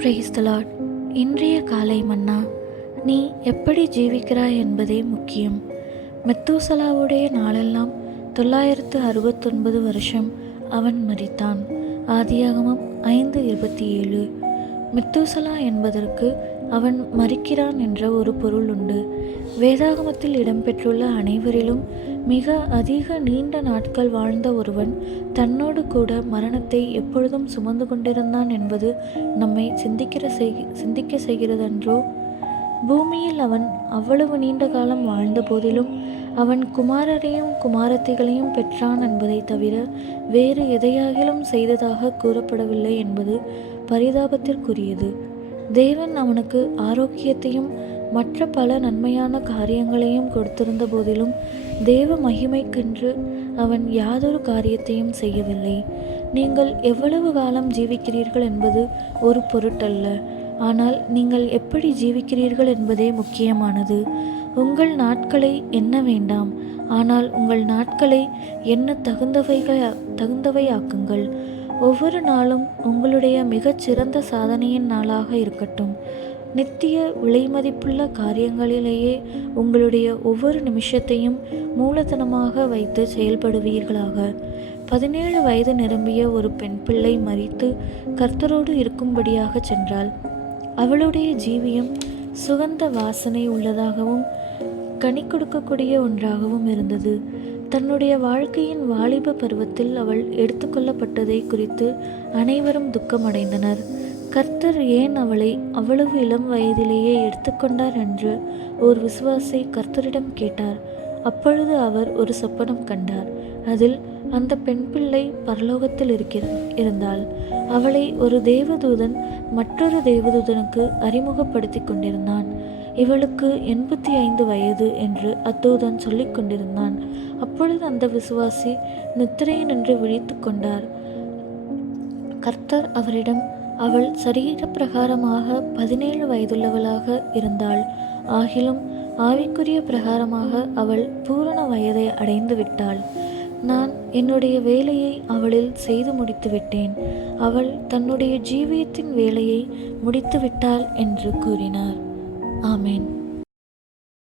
Praise the Lord இன்றைய காலை மன்னா நீ எப்படி ஜீவிக்கிறாய் என்பதே முக்கியம். மெத்தூசலாவுடைய நாளெல்லாம் தொள்ளாயிரத்து அறுபத்தொன்பது வருஷம் அவன் மறித்தான் ஆதியாகமம் ஐந்து இருபத்தி ஏழு. மெத்தூசலா என்பதற்கு அவன் மறிக்கிறான் என்ற ஒரு பொருள் உண்டு. வேதாகமத்தில் இடம்பெற்றுள்ள அனைவரிலும் மிக அதிக நீண்ட நாட்கள் வாழ்ந்த ஒருவன் தன்னோடு கூட மரணத்தை எப்பொழுதும் சுமந்து கொண்டிருந்தான் என்பது நம்மை சிந்திக்கிற செய் சிந்திக்க செய்கிறதன்றோ? பூமியில் அவன் அவ்வளவு நீண்ட காலம் வாழ்ந்த போதிலும் அவன் குமாரரையும் குமாரத்திகளையும் பெற்றான் என்பதை தவிர வேறு எதையாகிலும் செய்ததாக கூறப்படவில்லை என்பது பரிதாபத்திற்குரியது. தேவன் அவனுக்கு ஆரோக்கியத்தையும் மற்ற பல நன்மையான காரியங்களையும் கொடுத்திருந்த போதிலும் தேவ மகிமைக்கென்று அவன் யாதொரு காரியத்தையும் செய்யவில்லை. நீங்கள் எவ்வளவு காலம் ஜீவிக்கிறீர்கள் என்பது ஒரு பொருட்டல்ல. ஆனால் நீங்கள் எப்படி ஜீவிக்கிறீர்கள் என்பதே முக்கியமானது. உங்கள் நாட்களை எண்ண வேண்டாம். ஆனால் உங்கள் நாட்களை எண்ண தகுந்தவைகள் தகுந்தவையாக்குங்கள். ஒவ்வொரு நாளும் உங்களுடைய மிகச்சிறந்த சாதனையின் நாளாக இருக்கட்டும். நித்திய விலைமதிப்புள்ள காரியங்களிலேயே உங்களுடைய ஒவ்வொரு நிமிஷத்தையும் மூலதனமாக வைத்து செயல்படுவீர்களாக. பதினேழு வயது நிரம்பிய ஒரு பெண் பிள்ளை மறித்து கர்த்தரோடு இருக்கும்படியாக சென்றாள். அவளுடைய ஜீவியம் சுகந்த வாசனை உள்ளதாகவும் கனி கொடுக்கக்கூடிய ஒன்றாகவும் இருந்தது. தன்னுடைய வாழ்க்கையின் வாலிப பருவத்தில் அவள் எடுத்துக்கொள்ளப்பட்டதை குறித்து அனைவரும் துக்கமடைந்தனர். கர்த்தர் ஏன் அவளை அவ்வளவு இளம் வயதிலேயே எடுத்துக்கொண்டார் என்று ஒரு விசுவாசி கர்த்தரிடம் கேட்டார். அப்பொழுது அவர் ஒரு சொப்பனம் கண்டார். அதில் அந்த பெண் பிள்ளை பரலோகத்தில் இருக்கிற இருந்தாள் அவளை ஒரு தேவதூதன் மற்றொரு தேவதூதனுக்கு அறிமுகப்படுத்தி கொண்டிருந்தான். இவளுக்கு எண்பத்தி ஐந்து வயது என்று அத்தூதன் சொல்லிக் கொண்டிருந்தான். அப்பொழுது அந்த விசுவாசி நித்திரையை நின்று விழித்து கொண்டார். கர்த்தர் அவரிடம் அவள் சரீர பிரகாரமாக பதினேழு வயதுள்ளவளாக இருந்தாள். ஆகிலும் ஆவிக்குரிய பிரகாரமாக அவள் பூரண வயதை அடைந்து விட்டாள். நான் என்னுடைய வேலையை அவளில் செய்து முடித்து விட்டேன். அவள் தன்னுடைய ஜீவியத்தின் வேலையை முடித்து விட்டாள் என்று கூறினார். ஆமேன்.